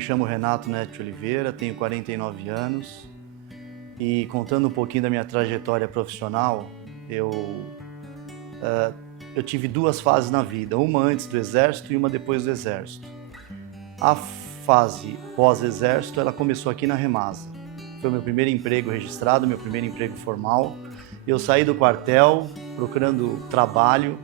me chamo Renato Neto de Oliveira, tenho 49 anos e contando um pouquinho da minha trajetória profissional, eu tive duas fases na vida, uma antes do Exército e uma depois do Exército. A fase pós-Exército, ela começou aqui na Remasa. Foi o meu primeiro emprego registrado, meu primeiro emprego formal. Eu saí do quartel procurando trabalho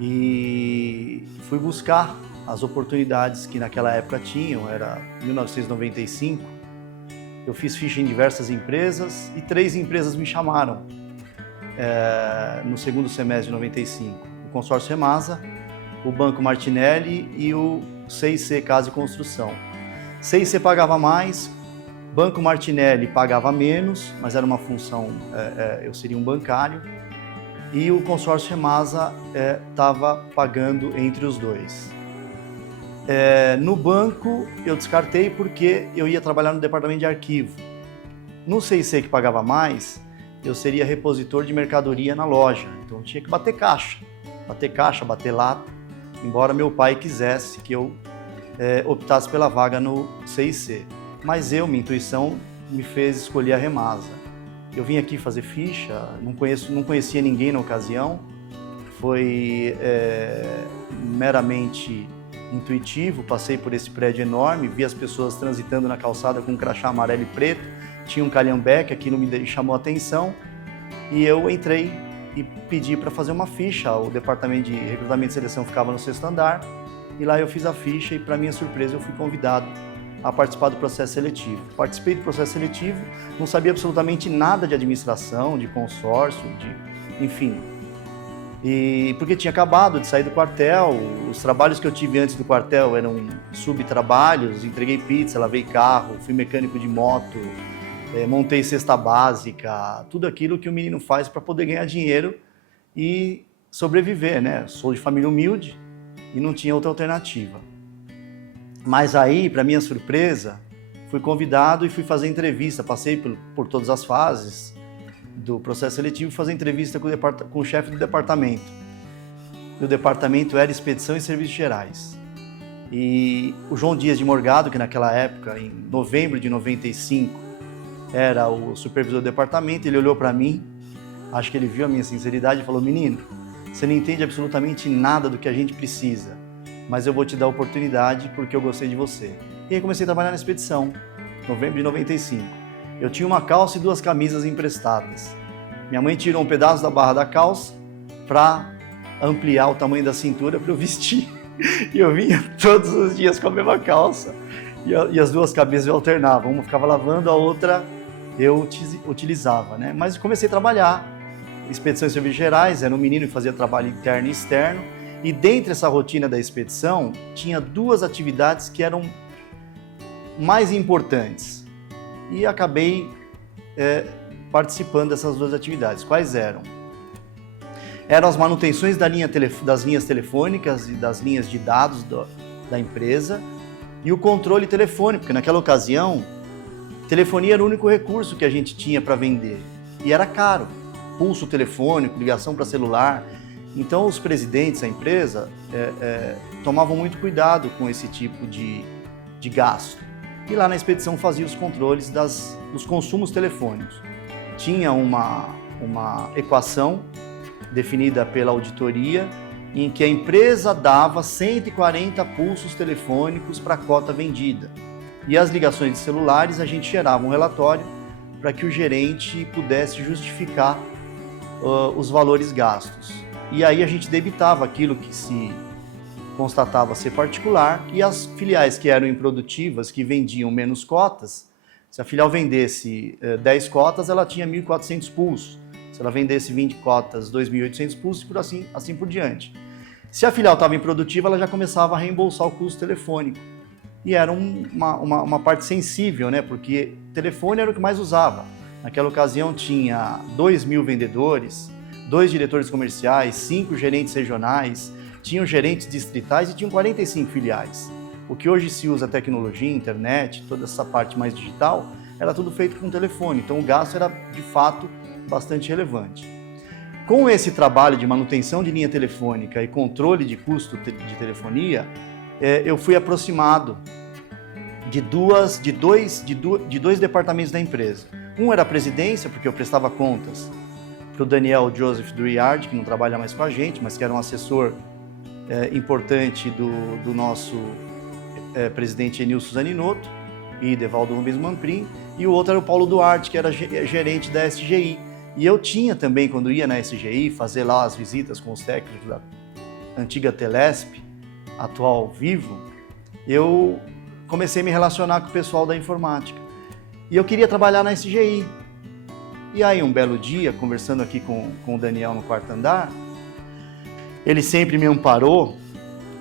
e fui buscar as oportunidades que naquela época tinham, era 1995. Eu fiz ficha em diversas empresas e 3 empresas me chamaram no segundo semestre de 95. O Consórcio Remasa, o Banco Martinelli e o CIC Casa e Construção. CIC pagava mais, Banco Martinelli pagava menos, mas era uma função, eu seria um bancário, e o Consórcio Remasa estava pagando entre os dois. No banco eu descartei porque eu ia trabalhar no departamento de arquivo. No CIC, que pagava mais, eu seria repositor de mercadoria na loja, então eu tinha que bater caixa, bater lata, embora meu pai quisesse que eu optasse pela vaga no CIC. Mas minha intuição me fez escolher a Remasa. Eu vim aqui fazer ficha, não conhecia ninguém na ocasião, foi meramente intuitivo, passei por esse prédio enorme, vi as pessoas transitando na calçada com um crachá amarelo e preto, tinha um calhambeque, aquilo me chamou a atenção e eu entrei e pedi para fazer uma ficha. O departamento de recrutamento e seleção ficava no 6º andar e lá eu fiz a ficha e, para minha surpresa, eu fui convidado a participar do processo seletivo. Participei do processo seletivo, não sabia absolutamente nada de administração, de consórcio, enfim. E porque tinha acabado de sair do quartel, os trabalhos que eu tive antes do quartel eram subtrabalhos, entreguei pizza, lavei carro, fui mecânico de moto, montei cesta básica, tudo aquilo que o menino faz para poder ganhar dinheiro e sobreviver, né? Sou de família humilde e não tinha outra alternativa. Mas aí, para minha surpresa, fui convidado e fui fazer entrevista, passei por todas as fases do processo seletivo, fazer entrevista com o chefe do departamento. E o departamento era Expedição e Serviços Gerais. E o João Dias de Morgado, que naquela época, em novembro de 95, era o supervisor do departamento, ele olhou para mim, acho que ele viu a minha sinceridade e falou: menino, você não entende absolutamente nada do que a gente precisa, mas eu vou te dar a oportunidade porque eu gostei de você. E aí comecei a trabalhar na expedição, novembro de 95. Eu tinha uma calça e 2 camisas emprestadas. Minha mãe tirou um pedaço da barra da calça para ampliar o tamanho da cintura para eu vestir. E eu vinha todos os dias com a mesma calça e as 2 camisas eu alternava. Uma ficava lavando, a outra eu utilizava, né? Mas comecei a trabalhar. Expedição e Serviços Gerais, era um menino que fazia trabalho interno e externo. E dentro dessa rotina da expedição, tinha 2 atividades que eram mais importantes. E acabei participando dessas 2 atividades. Quais eram? Eram as manutenções das linhas telefônicas e das linhas de dados da empresa e o controle telefônico, porque naquela ocasião, telefonia era o único recurso que a gente tinha para vender. E era caro. Pulso telefônico, ligação para celular. Então, os presidentes da empresa tomavam muito cuidado com esse tipo de gasto. E lá na expedição fazia os controles dos consumos telefônicos. Tinha uma equação definida pela auditoria em que a empresa dava 140 pulsos telefônicos para a cota vendida. E as ligações de celulares a gente gerava um relatório para que o gerente pudesse justificar os valores gastos. E aí a gente debitava aquilo que se constatava ser particular e as filiais que eram improdutivas, que vendiam menos cotas, se a filial vendesse 10 cotas, ela tinha 1.400 pulsos. Se ela vendesse 20 cotas, 2.800 pulsos e assim por diante. Se a filial estava improdutiva, ela já começava a reembolsar o custo telefônico. E era uma parte sensível, né? Porque telefone era o que mais usava. Naquela ocasião tinha 2.000 vendedores, 2 diretores comerciais, 5 gerentes regionais, tinham gerentes distritais e tinham 45 filiais. O que hoje se usa tecnologia, internet, toda essa parte mais digital, era tudo feito com telefone, então o gasto era de fato bastante relevante. Com esse trabalho de manutenção de linha telefônica e controle de custo de telefonia, eu fui aproximado de dois departamentos da empresa. Um era a presidência, porque eu prestava contas para o Daniel Joseph Drouillard, que não trabalha mais com a gente, mas que era um assessor importante do nosso presidente Enilson Zaninotto e Devaldo Rubens Manprim, e o outro era o Paulo Duarte, que era gerente da SGI. E eu tinha também, quando ia na SGI, fazer lá as visitas com os técnicos da antiga Telesp, atual Vivo, eu comecei a me relacionar com o pessoal da informática. E eu queria trabalhar na SGI. E aí, um belo dia, conversando aqui com o Daniel no quarto andar, ele sempre me amparou,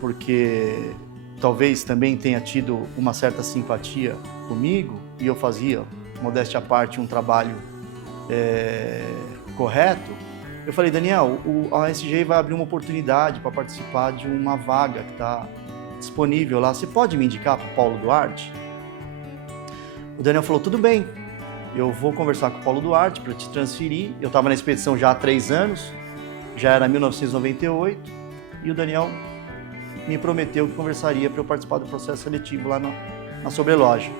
porque talvez também tenha tido uma certa simpatia comigo, e eu fazia, modéstia à parte, um trabalho correto. Eu falei, Daniel, a SGI vai abrir uma oportunidade para participar de uma vaga que está disponível lá. Você pode me indicar para o Paulo Duarte? O Daniel falou, tudo bem, eu vou conversar com o Paulo Duarte para te transferir. Eu estava na expedição já há 3 anos, já era 1998, e o Daniel me prometeu que conversaria para eu participar do processo seletivo lá na Sobreloja.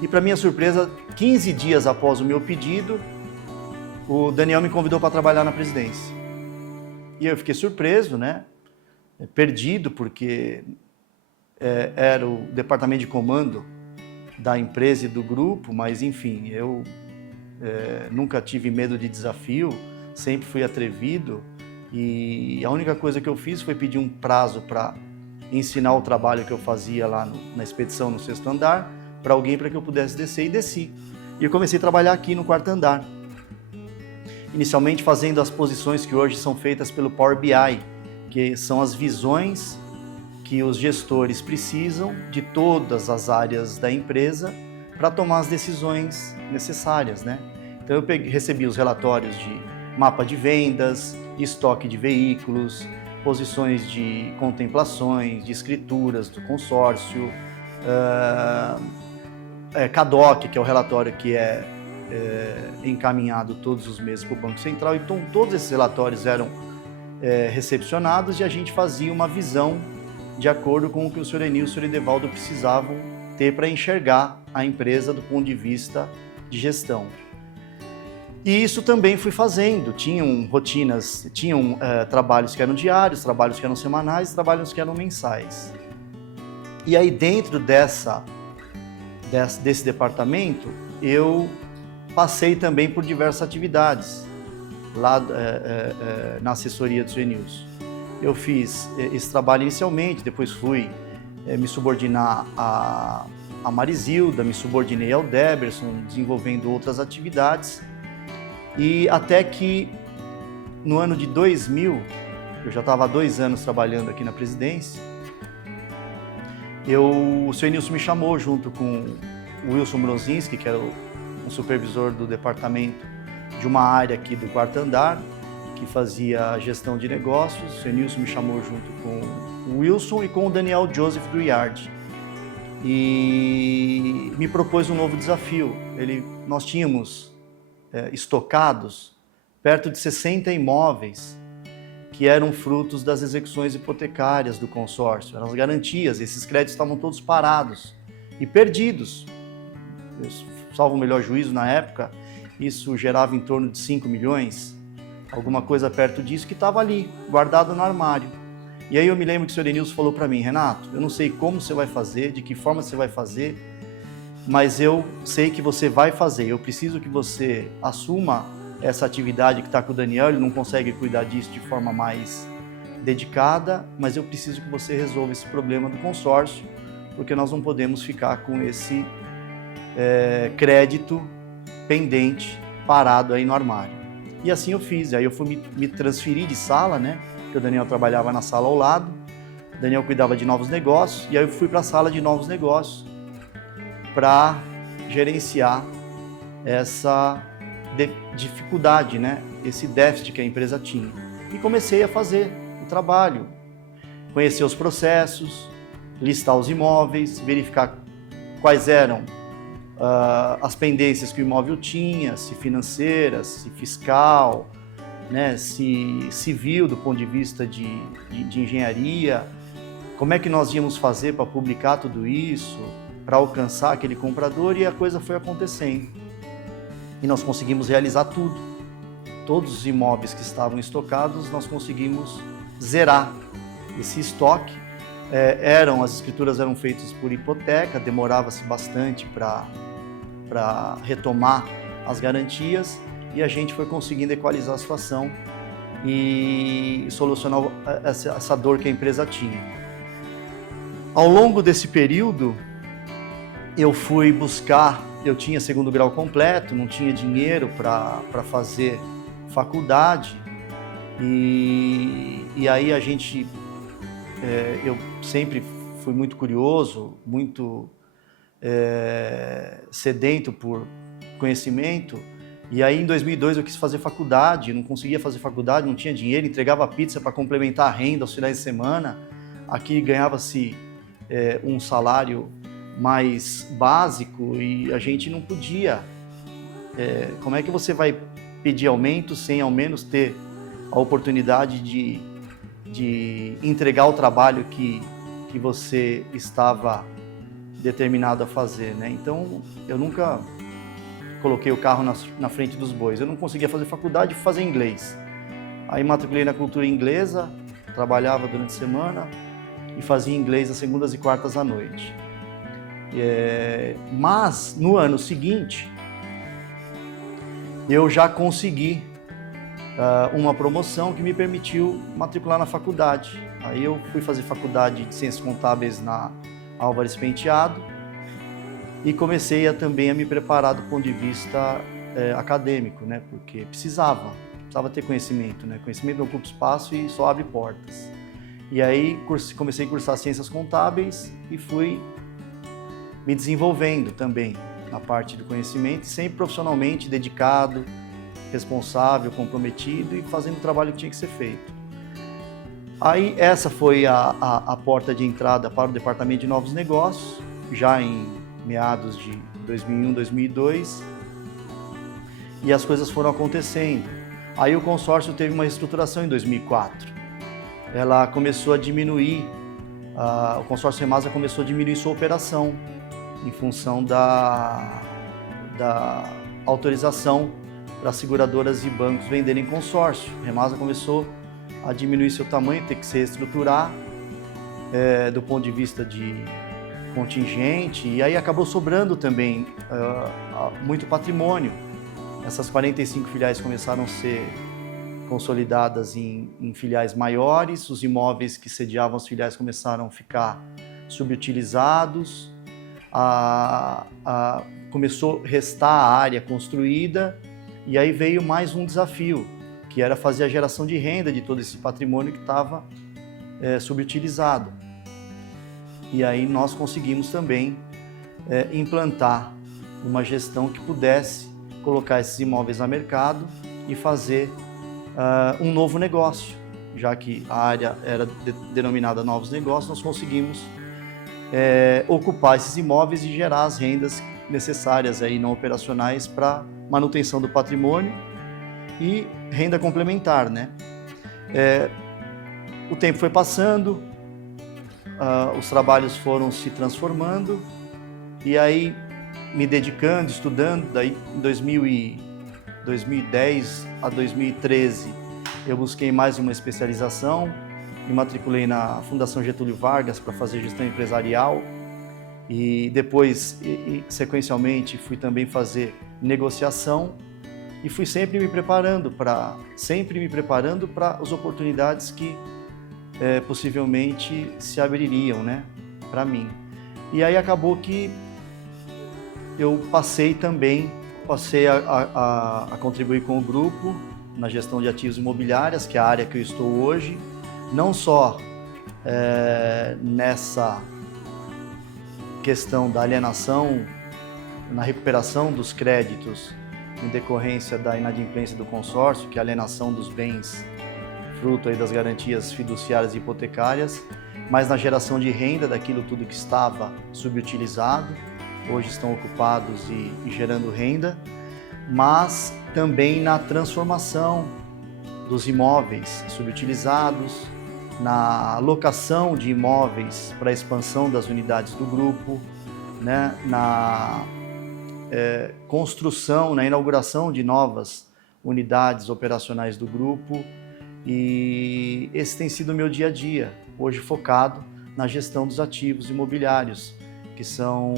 E para minha surpresa, 15 dias após o meu pedido, o Daniel me convidou para trabalhar na presidência. E eu fiquei surpreso, né? Perdido, porque era o departamento de comando da empresa e do grupo, mas enfim, eu nunca tive medo de desafio, sempre fui atrevido, e a única coisa que eu fiz foi pedir um prazo para ensinar o trabalho que eu fazia lá na expedição no 6º andar para alguém, para que eu pudesse descer, e desci. E eu comecei a trabalhar aqui no 4º andar, inicialmente fazendo as posições que hoje são feitas pelo Power BI, que são as visões que os gestores precisam de todas as áreas da empresa para tomar as decisões necessárias, né? Então eu recebi os relatórios de mapa de vendas, estoque de veículos, posições de contemplações, de escrituras do consórcio, CADOC, que é o relatório que é encaminhado todos os meses para o Banco Central. Então todos esses relatórios eram recepcionados, e a gente fazia uma visão de acordo com o que o Sr. Enilson e o Devaldo precisavam ter para enxergar a empresa do ponto de vista de gestão. E isso também fui fazendo. Tinham rotinas, trabalhos que eram diários, trabalhos que eram semanais, trabalhos que eram mensais. E aí, dentro desse departamento, eu passei também por diversas atividades lá na assessoria do Sr. Enilson. Eu fiz esse trabalho inicialmente, depois fui me subordinar a Marizilda, me subordinei ao Deberson, desenvolvendo outras atividades, e até que no ano de 2000, eu já estava há 2 anos trabalhando aqui na presidência, o Sr. Enilson me chamou junto com o Wilson Bronzinski, que era um supervisor do departamento de uma área aqui do 4º andar, que fazia gestão de negócios. O Sr. Enilson me chamou junto com o Wilson e com o Daniel Joseph Drouillard, e me propôs um novo desafio. Nós tínhamos estocados perto de 60 imóveis que eram frutos das execuções hipotecárias do consórcio, eram as garantias. Esses créditos estavam todos parados e perdidos. Salvo o melhor juízo na época, isso gerava em torno de 5 milhões, alguma coisa perto disso, que estava ali, guardado no armário. E aí eu me lembro que o Sr. Enilson falou para mim, Renato, eu não sei como você vai fazer, de que forma você vai fazer, mas eu sei que você vai fazer. Eu preciso que você assuma essa atividade que está com o Daniel, ele não consegue cuidar disso de forma mais dedicada, mas eu preciso que você resolva esse problema do consórcio, porque nós não podemos ficar com esse crédito pendente, parado aí no armário. E assim eu fiz. Aí eu fui me transferir de sala, né? Porque o Daniel trabalhava na sala ao lado, o Daniel cuidava de novos negócios, e aí eu fui para a sala de novos negócios para gerenciar essa dificuldade, né? Esse déficit que a empresa tinha. E comecei a fazer o trabalho, conhecer os processos, listar os imóveis, verificar quais eram as pendências que o imóvel tinha, se financeira, se fiscal, né, se civil do ponto de vista de engenharia, como é que nós íamos fazer para publicar tudo isso, para alcançar aquele comprador, e a coisa foi acontecendo. E nós conseguimos realizar tudo. Todos os imóveis que estavam estocados, nós conseguimos zerar esse estoque. As escrituras eram feitas por hipoteca, demorava-se bastante para retomar as garantias, e a gente foi conseguindo equalizar a situação e solucionar essa dor que a empresa tinha. Ao longo desse período, eu fui buscar, eu tinha segundo grau completo, não tinha dinheiro para fazer faculdade, e aí eu sempre fui muito curioso, muito sedento por conhecimento, e aí em 2002 eu quis fazer faculdade, não conseguia fazer faculdade, não tinha dinheiro, entregava pizza para complementar a renda aos finais de semana. Aqui ganhava-se um salário mais básico e a gente não podia. Como é que você vai pedir aumento sem ao menos ter a oportunidade de entregar o trabalho que você estava determinado a fazer, né? Então, eu nunca coloquei o carro na frente dos bois. Eu não conseguia fazer faculdade, fui fazer inglês. Aí matriculei na cultura inglesa, trabalhava durante a semana e fazia inglês às segundas e quartas à noite. Mas, no ano seguinte, eu já consegui uma promoção que me permitiu matricular na faculdade. Aí eu fui fazer faculdade de Ciências Contábeis na Álvares Penteado e comecei também a me preparar do ponto de vista acadêmico, né? Porque precisava ter conhecimento, né? Conhecimento não ocupa espaço e só abre portas. E aí comecei a cursar Ciências Contábeis e fui me desenvolvendo também na parte do conhecimento, sempre profissionalmente dedicado, responsável, comprometido e fazendo o trabalho que tinha que ser feito. Aí essa foi a porta de entrada para o Departamento de Novos Negócios, já em meados de 2001, 2002, e as coisas foram acontecendo. Aí o consórcio teve uma reestruturação em 2004. Ela começou a diminuir, o consórcio Remasa começou a diminuir sua operação em função da autorização para seguradoras e bancos venderem consórcio. A Remasa começou a diminuir seu tamanho, ter que se reestruturar do ponto de vista de contingente, e aí acabou sobrando também muito patrimônio. Essas 45 filiais começaram a ser consolidadas em filiais maiores, os imóveis que sediavam as filiais começaram a ficar subutilizados, começou a restar a área construída, e aí veio mais um desafio, que era fazer a geração de renda de todo esse patrimônio que estava subutilizado. E aí nós conseguimos também implantar uma gestão que pudesse colocar esses imóveis no mercado e fazer um novo negócio. Já que a área era denominada Novos Negócios, nós conseguimos ocupar esses imóveis e gerar as rendas necessárias aí não operacionais para manutenção do patrimônio e renda complementar, né? O tempo foi passando, os trabalhos foram se transformando, e aí me dedicando, estudando, daí em 2010 a 2013 eu busquei mais uma especialização, me matriculei na Fundação Getúlio Vargas para fazer gestão empresarial, e depois, sequencialmente, fui também fazer negociação, e fui sempre me preparando para as oportunidades que possivelmente se abririam, né, para mim. E aí acabou que eu passei a contribuir com o grupo na gestão de ativos imobiliários, que é a área que eu estou hoje, não só nessa questão da alienação, na recuperação dos créditos em decorrência da inadimplência do consórcio, que é a alienação dos bens fruto aí das garantias fiduciárias e hipotecárias, mas na geração de renda daquilo tudo que estava subutilizado, hoje estão ocupados e gerando renda, mas também na transformação dos imóveis subutilizados, na locação de imóveis para a expansão das unidades do grupo, né, na construção, na inauguração de novas unidades operacionais do grupo, e esse tem sido o meu dia a dia, hoje focado na gestão dos ativos imobiliários, que são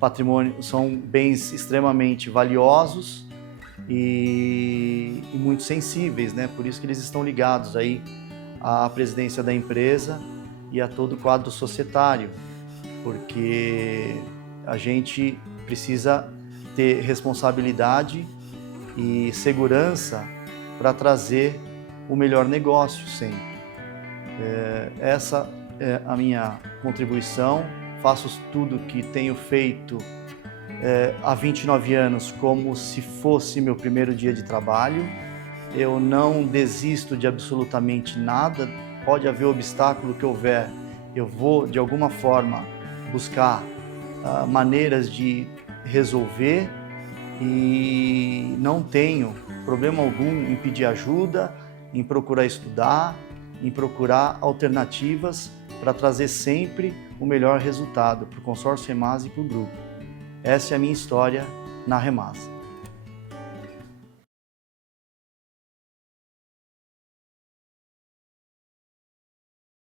patrimônio, são bens extremamente valiosos e muito sensíveis, né? Por isso que eles estão ligados aí à presidência da empresa e a todo o quadro societário, porque a gente precisa ter responsabilidade e segurança para trazer o melhor negócio sempre. Essa é a minha contribuição. Faço tudo que tenho feito há 29 anos como se fosse meu primeiro dia de trabalho. Eu não desisto de absolutamente nada. Pode haver obstáculo que houver, eu vou de alguma forma buscar maneiras de resolver, e não tenho problema algum em pedir ajuda, em procurar estudar, em procurar alternativas para trazer sempre o melhor resultado para o consórcio Remasa e para o grupo. Essa é a minha história na Remasa.